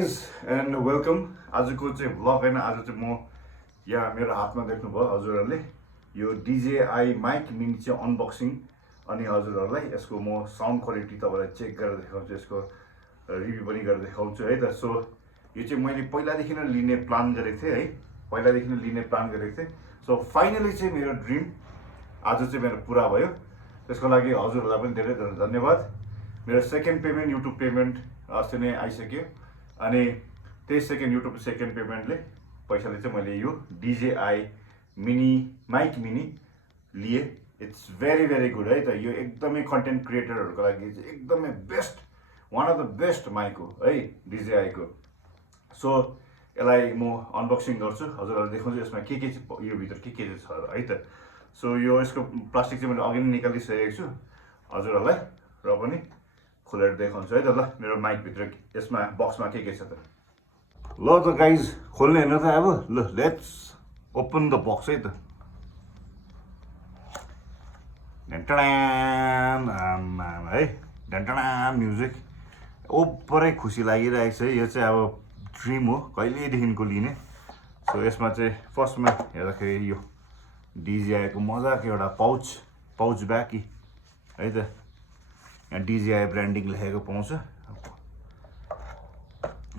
guys and welcome. आजको चाहिँ vlog हैन, आज चाहिँ म यहाँ मेरो हातमा देख्नुभयो हजुरहरुले यो DJI माइक मिनी चाहिँ अनबक्सिङ अनि हजुरहरुलाई यसको म साउन्ड क्वालिटी तपाईलाई चेक गरेर देखाउँछु, यसको रिभ्यू पनि गरेर देखाउँछु है त। सो यो चाहिँ मैले पहिलादेखि नै लिने प्लान गरेको थिएँ है, सो फाइनली चाहिँ मेरो ड्रिम आज चाहिँ मेरो पुरा भयो। त्यसको लागि हजुरहरुलाई पनि धेरै धेरै धन्यवाद। मेरो सेकेन्ड पेमेन्ट युट्युब पेमेन्ट अस्ति नै आइसक्यो अनि त्यही सेकेन्ड युट्युब सेकेन्ड पेमेन्टले पैसाले चाहिँ मैले यो DJI मिनी माइक मिनी लिए। इट्स भेरी भेरी गुड है त। यो एकदमै कन्टेन्ट क्रिएटरहरुको लागि चाहिँ एकदमै best, one of the best mic हो है DJI को। सो यसलाई म अनबक्सिङ गर्छु, हजुरहरुलाई देखाउँछु यसमा के चाहिँ यो भित्र के छ है त। सो यो यसको प्लास्टिक चाहिँ मैले अघि नै निकालिसकेको छु हजुरहरुलाई, र पनि खोलेर देखाउँछु है त। ल मेरो माइक भित्र यसमा बक्समा के छ त। ल त गाइज खोल्ने हैन त अब। ल लेट्स ओपन द बक्स है त। ढन्टडान है, ढन्टडान म्युजिक ओपरै खुसी लागिरहेको छ है। यो चाहिँ अब ड्रिम हो कहिलेदेखिको लिने। सो यसमा चाहिँ फर्स्टमा हेर्दाखेरि यो DJI को मजाको एउटा पाउच ब्याग है त। यहाँ DJI ब्रान्डिङ लेखेको पाउँछ।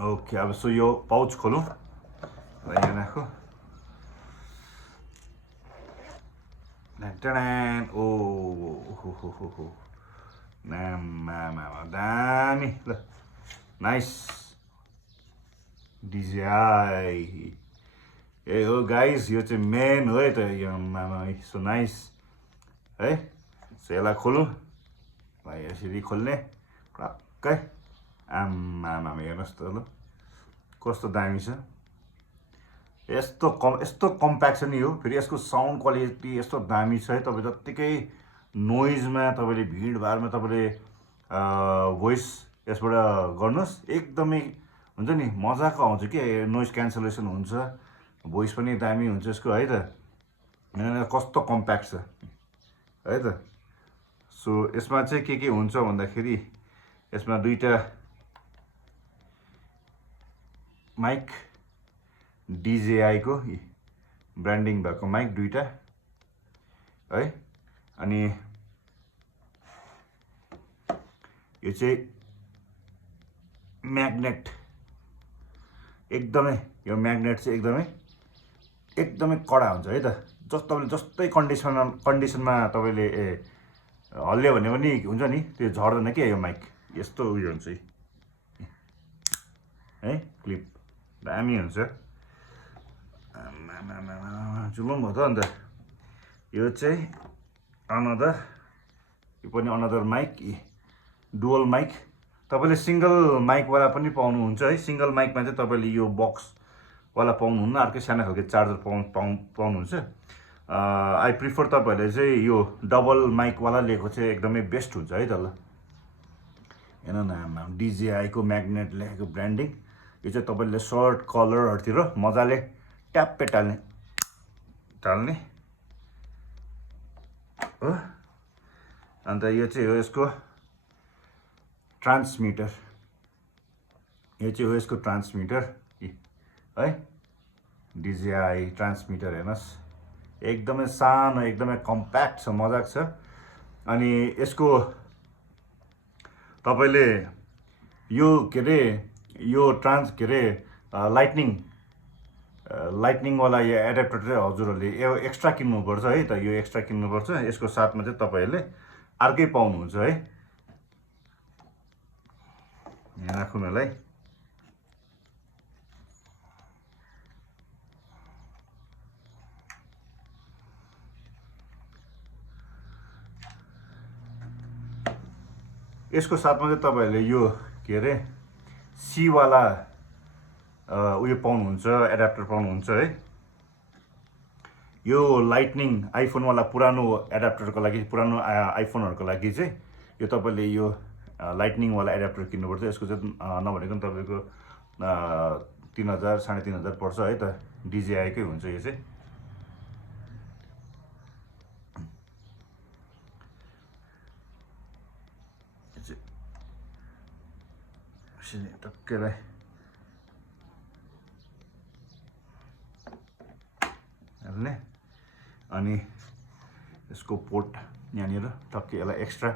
ओके, अब सो यो पाउच खोलौँ, यहाँ राखौँ। ओ हो दामी। ल नाइस DJI ए हो गाइस, यो चाहिँ मेन हो है त। यो सो नाइस है। सो यसलाई खोलौँ भाइ, यसरी खोल्ने टक्कै। आम्मामा हेर्नुहोस् त ल कस्तो दामी छ। यस्तो कम्प्याक्ट छ नि यो, फेरि यसको साउन्ड क्वालिटी यस्तो दामी छ है। तपाईँ जत्तिकै नोइजमा तपाईँले भिडभाडमा तपाईँले भोइस यसबाट गर्नुहोस्, एकदमै हुन्छ नि मजाको आउँछ के। नोइज क्यान्सलेसन हुन्छ, भोइस पनि दामी हुन्छ यसको है त। कस्तो कम्प्याक्ट छ है त। सो यसमा चाहिँ के हुन्छ भन्दाखेरि यसमा दुईटा माइक, DJI को ब्रान्डिङ भएको माइक दुईटा है। अनि यो चाहिँ म्याग्नेट, एकदमै यो म्याग्नेट चाहिँ एकदमै कडा हुन्छ है त। तपाईँले जस्तै कन्डिसनमा तपाईँले हल्लियो भने पनि हुन्छ नि, त्यो झर्दैन के। यो माइक यस्तो उयो हुन्छ है, क्लिप दामी हुन्छ। जुलुम भयो त अन्त। यो चाहिँ यो पनि अनदर माइक, डुअल माइक। तपाईँले सिङ्गल माइकवाला पनि पाउनुहुन्छ है। सिङ्गल माइकमा चाहिँ तपाईँले यो बक्सवाला पाउनुहुन्न, अर्कै सानो खालको चार्जर पाउनुहुन्छ। आई प्रिफर तपाईँहरूले चाहिँ यो डबल माइकवाला लिएको चाहिँ एकदमै बेस्ट हुन्छ है त। ल हेर्न न, DJI को म्याग्नेट लेखेको ब्रान्डिङ। यो चाहिँ तपाईँले सर्ट कलरहरूतिर मजाले ट्याप्पे टाल्ने हो। अन्त यो चाहिँ हो यसको ट्रान्समिटर, है। DJI ट्रान्समिटर हेर्नुहोस्, एकदमै सानो, एकदमै कम्प्याक्ट छ, मजाको छ। अनि यसको तपाईले यो के अरे लाइटनिङवाला यो एडाप्टर चाहिँ हजुरहरूले एक्स्ट्रा किन्नुपर्छ है त। यो एक्स्ट्रा किन्नुपर्छ। यसको साथमा चाहिँ तपाईँहरूले अर्कै पाउनुहुन्छ है। यहाँ राखौँ यसलाई। यसको साथमा चाहिँ तपाईँहरूले यो के अरे सीवाला उयो पाउनुहुन्छ, एडाप्टर पाउनुहुन्छ है। यो लाइटनिङ आइफोनवाला पुरानो एडाप्टरको लागि, पुरानो आइफोनहरूको लागि चाहिँ यो तपाईँले यो लाइटनिङवाला एडाप्टर किन्नुपर्छ। यसको चाहिँ नभनेको पनि तपाईँको 3000 3500 पर्छ है त। DJI कै हुन्छ यो चाहिँ। टक्कैलाई अनि यसको पोर्ट यहाँनिर टक्कै यसलाई एक्स्ट्रा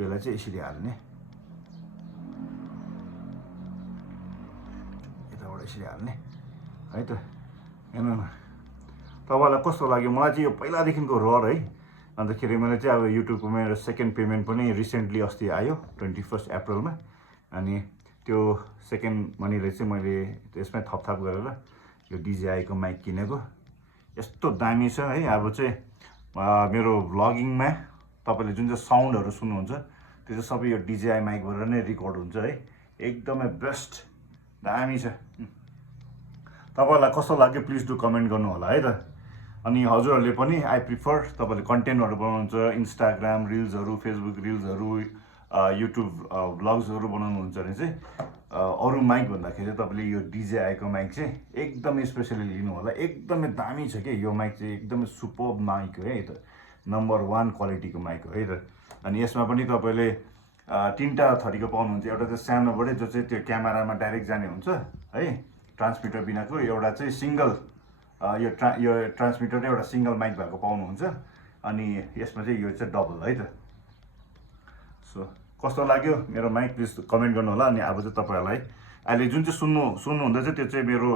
उयोलाई चाहिँ यसरी हाल्ने, यताबाट यसरी हाल्ने है त। हेर्नु न तपाईँलाई कस्तो लाग्यो, मलाई चाहिँ यो पहिलादेखिको रहर है। अन्तखेरि मैले चाहिँ अब युट्युबको मेरो सेकेन्ड पेमेन्ट पनि रिसेन्टली अस्ति आयो 21 अप्रिलमा। अनि त्यो सेकेन्ड मनीले चाहिँ मैले त्यसमै थपथाप गरेर यो DJI-को माइक किनेको। यस्तो दामी छ है। अब चाहिँ मेरो भ्लगिङमा तपाईँले जुन चाहिँ साउन्डहरू सुन्नुहुन्छ त्यो चाहिँ सबै यो DJI माइकबाट नै रेकर्ड हुन्छ है। एकदमै बेस्ट दामी छ। तपाईँलाई कस्तो लाग्यो प्लिज डु कमेन्ट गर्नु होला है त। अनि हजुरहरूले पनि आई प्रिफर तपाईँले कन्टेन्टहरू बनाउनुहुन्छ, इन्स्टाग्राम रिल्सहरू, फेसबुक रिल्सहरू, युट्युब भ्लग्सहरू बनाउनुहुन्छ भने चाहिँ अरू माइक भन्दाखेरि चाहिँ तपाईँले यो DJI-को माइक चाहिँ एकदमै स्पेसली लिनु होला। एकदमै दामी छ कि यो माइक चाहिँ एकदमै सुपर्ब माइक हो है त, नम्बर 1 क्वालिटीको माइक हो है त। अनि यसमा पनि तपाईँले 3टा थरीको पाउनुहुन्छ। एउटा चाहिँ सानोबाटै जो चाहिँ त्यो क्यामेरामा डाइरेक्ट जाने हुन्छ है, ट्रान्समिटर बिनाको। एउटा चाहिँ सिङ्गल यो ट्रान्समिटर नै एउटा सिङ्गल माइक भएको पाउनुहुन्छ। अनि यसमा चाहिँ यो चाहिँ डबल है त। सो कस्तो लाग्यो मेरो माइक प्लिज कमेन्ट गर्नु होला। अनि अब चाहिँ तपाईँहरूलाई अहिले जुन चाहिँ सुन्नुहुँदैछ त्यो चाहिँ मेरो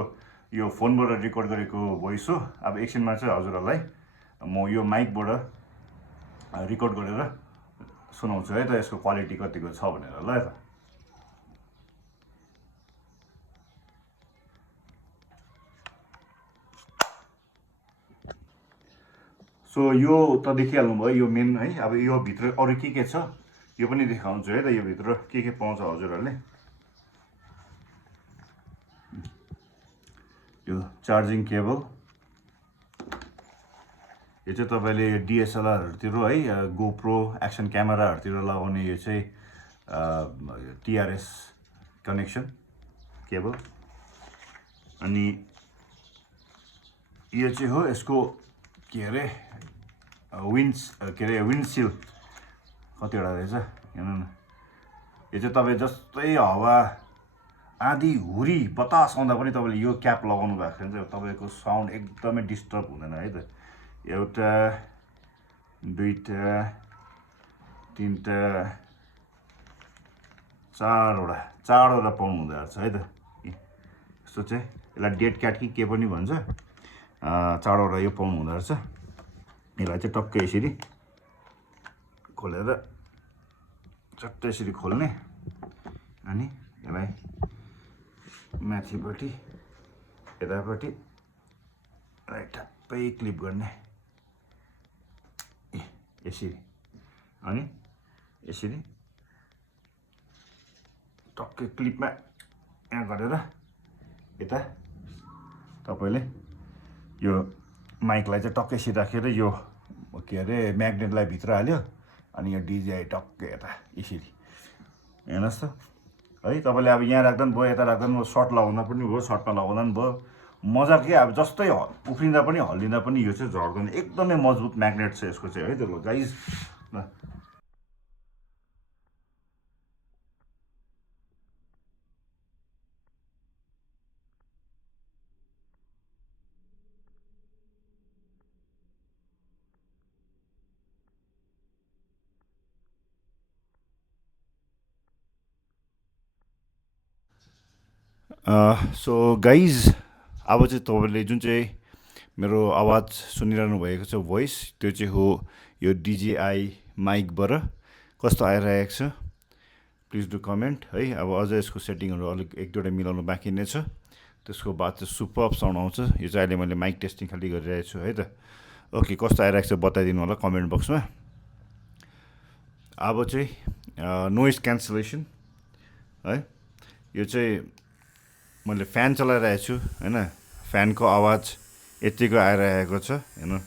यो फोनबाट रेकर्ड गरेको भोइस हो। अब एकछिनमा चाहिँ हजुरहरूलाई म यो माइकबाट रेकर्ड गरेर सुनाउँछु है त, यसको क्वालिटी कतिको छ भनेर ल त। सो यो त देखिहाल्नुभयो यो मेन है। अब यो भित्र अरू के छ यो पनि देखाउँछु है त। यो भित्र के पाउँछ हजुरहरूले। यो चार्जिङ केबल, यो चाहिँ तपाईँले यो DSLR-हरूतिर है, गोप्रो एक्सन क्यामेराहरूतिर लगाउने यो चाहिँ TRS कनेक्सन केबल। अनि यो चाहिँ हो यसको के अरे विन्डसिल कतिवटा रहेछ हेर्नु न। यो चाहिँ तपाईँ जस्तै हावा आधी हुरी बतास आउँदा पनि तपाईँले यो क्याप लगाउनु भएको छ भने चाहिँ तपाईँको साउन्ड एकदमै डिस्टर्ब हुँदैन है त। एउटा, दुईटा, तिनटा, चारवटा पाउनु हुँदो रहेछ है त। यस्तो चाहिँ यसलाई डेड क्याट कि के पनि भन्छ। 4वटा यो पाउनु हुँदो रहेछ। यसलाई चाहिँ टक्कै यसरी खोलेर चट्टै यसरी खोल्ने, अनि यसलाई माथिपट्टि यतापट्टि ठ्याप्पै क्लिप गर्ने यसरी, अनि यसरी टक्कै क्लिपमा यहाँ गरेर यता तपाईँले यो माइकलाई चाहिँ टक्कै यसरी राखेर यो के अरे म्याग्नेटलाई भित्र हाल्यो। अनि यो DJI टक्कै यता यसरी हेर्नुहोस् त है। तपाईँले अब यहाँ राख्दा पनि भयो, यता राख्दा पनि भयो, सर्ट लगाउँदा पनि भयो, सर्टमा लगाउँदा पनि भयो, मजा के। अब जस्तै उफ्रिँदा पनि हल्लिँदा पनि यो चाहिँ झर्दैन। एकदमै मजबुत म्याग्नेट छ यसको चाहिँ है त। ल गाइज ल सो गाइज अब चाहिँ तपाईँले जुन चाहिँ मेरो आवाज सुनिरहनु भएको छ भोइस, त्यो चाहिँ हो यो DJI माइकबाट कस्तो आइरहेको छ प्लिज डु कमेन्ट है। अब अझ यसको सेटिङहरू अलिक 1-2वटा मिलाउनु बाँकी नै छ। त्यसको बाद चाहिँ सुपर्ब साउन्ड आउँछ। यो चाहिँ अहिले मैले माइक टेस्टिङ खालि गरिरहेको छु है त। ओके, कस्तो आइरहेको छ बताइदिनु होला कमेन्ट बक्समा। अब चाहिँ नोइज क्यान्सलेसन है। यो चाहिँ मैले फ्यान चलाइरहेको छु होइन, फ्यानको आवाज यतिको आइरहेको छ हेर्नु।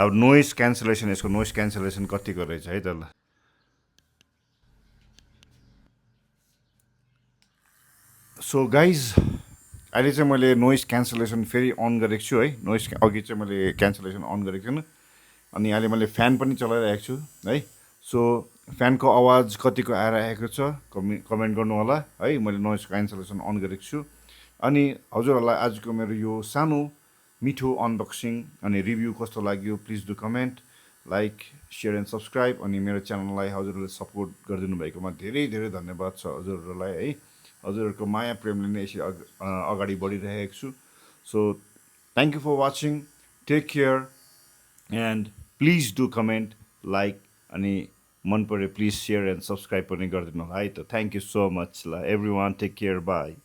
अब नोइज क्यान्सलेसन, यसको नोइज क्यान्सलेसन कतिको रहेछ है त। ल सो गाइज अहिले चाहिँ मैले नोइज क्यान्सलेसन फेरि अन गरेको छु है। नोइज अघि चाहिँ मैले क्यान्सलेसन अन गरेको थिएन। अनि अहिले मैले फ्यान पनि चलाइरहेको छु है। सो फ्यानको आवाज कतिको आइरहेको छ कमेन्ट गर्नु होला है। मैले नोइज क्यान्सलेसन अन गरेको छु। अनि हजुरहरूलाई आजको मेरो यो सानो मिठो अनबक्सिङ अनि रिभ्यू कस्तो लाग्यो please do comment like share and subscribe अनि मेरो च्यानललाई हजुरहरूले सपोर्ट गरिदिनु भएकोमा धेरै धेरै धन्यवाद छ हजुरहरूलाई है हजुरहरूको माया प्रेमले नै यसरी अगाडि बढिरहेको छु so thank you for watching take care and please do comment like अनि मन पऱ्यो प्लिज सेयर एन्ड सब्सक्राइब पनि गरिदिनु होला है त थ्याङ्क यू सो मच ल everyone take care by